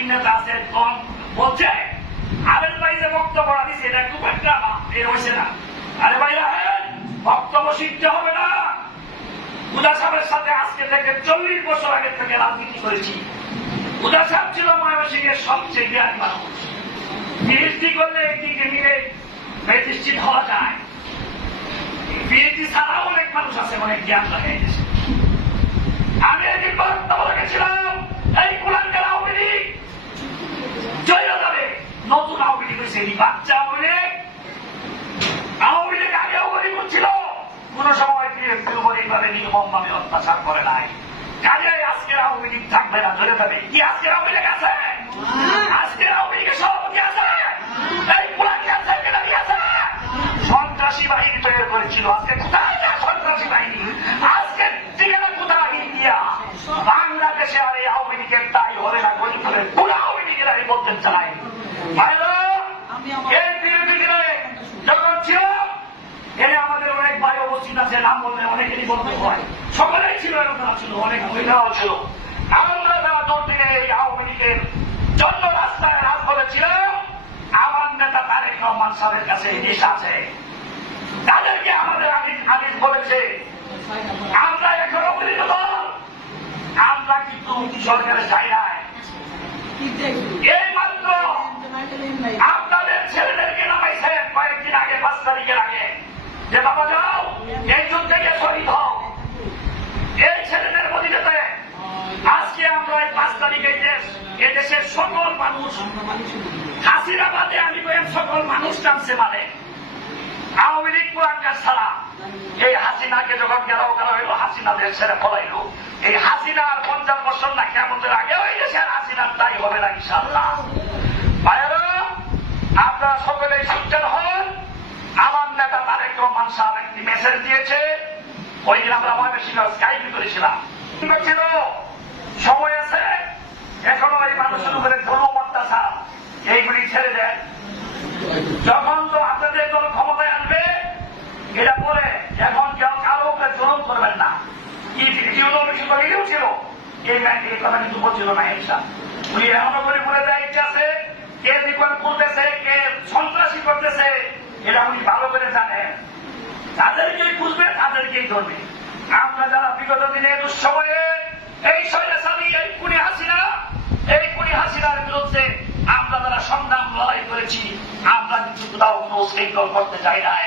রাজনৈতিক নেতা আছে কম বলছে আবেদ ভাই যে বক্তব্য দিচ্ছে এটা খুব একটা এর হয়েছে না। আরে ভাইরা বক্তব্য শিখতে হবে না। উদা সাহেবের সাথে আজকে থেকে 40 বছর আগে থেকে রাজনীতি করেছি। উদা সাহেব ছিল ময়মনসিংহের সবচেয়ে জ্ঞানী মানুষ। পিএইচডি করলে একদিকে নিলে ম্যাজিস্ট্রেট হওয়া যায়। পিএইচডি ছাড়াও অনেক মানুষ আছে, অনেক জ্ঞান লাগে। আমি একদিন বক্তব্য রেখেছিলাম এই কুলাঙ্গার আওয়ামী লীগ জয় যাবে। নতুন আওয়ামী লীগ হয়েছে, বাচ্চা আওয়ামী লীগ। আওয়ামী লীগ আগেও গরিব ছিল, কোন সময় এইভাবে নির্মমভাবে অত্যাচার করে নাই। কাজে আজকের আওয়ামী লীগ থাকবে না, ধরে যাবে। কি আজকের আওয়ামী লীগ আছে? আজকের আওয়ামী লীগের সভাপতি আছে, এই কুলাঙ্গার সেক্রেটারি আছে। সন্ত্রাসী বাহিনী তৈরি করেছিল, আজকে কোথায় যায় সন্ত্রাসী বাহিনী? আজকে ঠিকানা কোথায়? ইন্ডিয়া। বাংলাদেশে আর এই আওয়ামী লীগের তাই হবে না, গরিব হলে পুরো আওয়ামী লীগের আমি বলতে চাই। এই বিরোধী যখন ছিল এনে আমাদের অনেক ভাই অবস্থিত আছে, নাম বললে অনেকেরই বলতে হয়। সকলেই ছিল, এরকম ছিল, অনেক মহিলাও ছিল। আমরা যারা দূর থেকে এই আওয়ামী লীগের জন্য রাস্তায় রাজ করেছিলাম, আমার নেতা তারেক রহমান সাহেবের কাছে দেশ আছে। তাদেরকে আমাদের আনিস বলেছে আমরা এখনো বিরোধী দল, আমরা কিন্তু সরকারের চাই নাই। এই মাত্র আপনাদের ছেলেদেরকে নামাইছে কয়েকদিন আগে, 5 তারিখের আগে, যে বাবা যাও এই যুদ্ধে গিয়ে শহীদ হও। এই ছেলেদের মধ্যে আজকে আমরা এই 5 তারিখে এদেশের সকল মানুষ হাসিনা বাদে আমি সকল মানুষ নামছে। মানে আওয়ামী লীগ কুলাঙ্গার ছাড়া এই হাসিনাকে যখন গেরাও করা হইল, হাসিনা দেশ ছেড়ে পলাইল। এই হাসিনার 50 বছর না কেমতের আগে ওই দেশের হাসিনার তাই হবে না ইনশাআল্লাহ। ভাইয়েরা আপনারা সকলেই সচেতন হন। আমার নেতা তারেক রহমান সাহেব একটি মেসেজ দিয়েছে, ওই দিন আমরা ময়মনসিংহে স্কাইপ করেছিলাম। ছিল সময় আছে, এখনো এই মানুষের উপরে জুলুম অত্যাচার এইগুলি ছেড়ে দেন। যখন তো আপনাদের দল ক্ষমতায় আসবে এটা বলে এখন কেউ কারো উপরে জুলুম করবেন না। ইউনিও ছিল এই কথা কিন্তু বলছিল না। হিসাব উনি এমন করে বলে দেয় ইচ্ছা আছে, কে জীবন করতেছে, কে সন্ত্রাসী করতেছে, এটা উনি ভালো করে জানেন। তাদেরকেই বুঝবে, তাদেরকেই ধরবে। আমরা যারা বিগত দিনে দুঃসময়ে এই স্বৈরাচারী এই খুনি হাসিনার বিরুদ্ধে আমরা যারা সংগ্রাম লড়াই করেছি, আমরা কিন্তু কোথাও কোনো শৃঙ্খল করতে চাই নাই।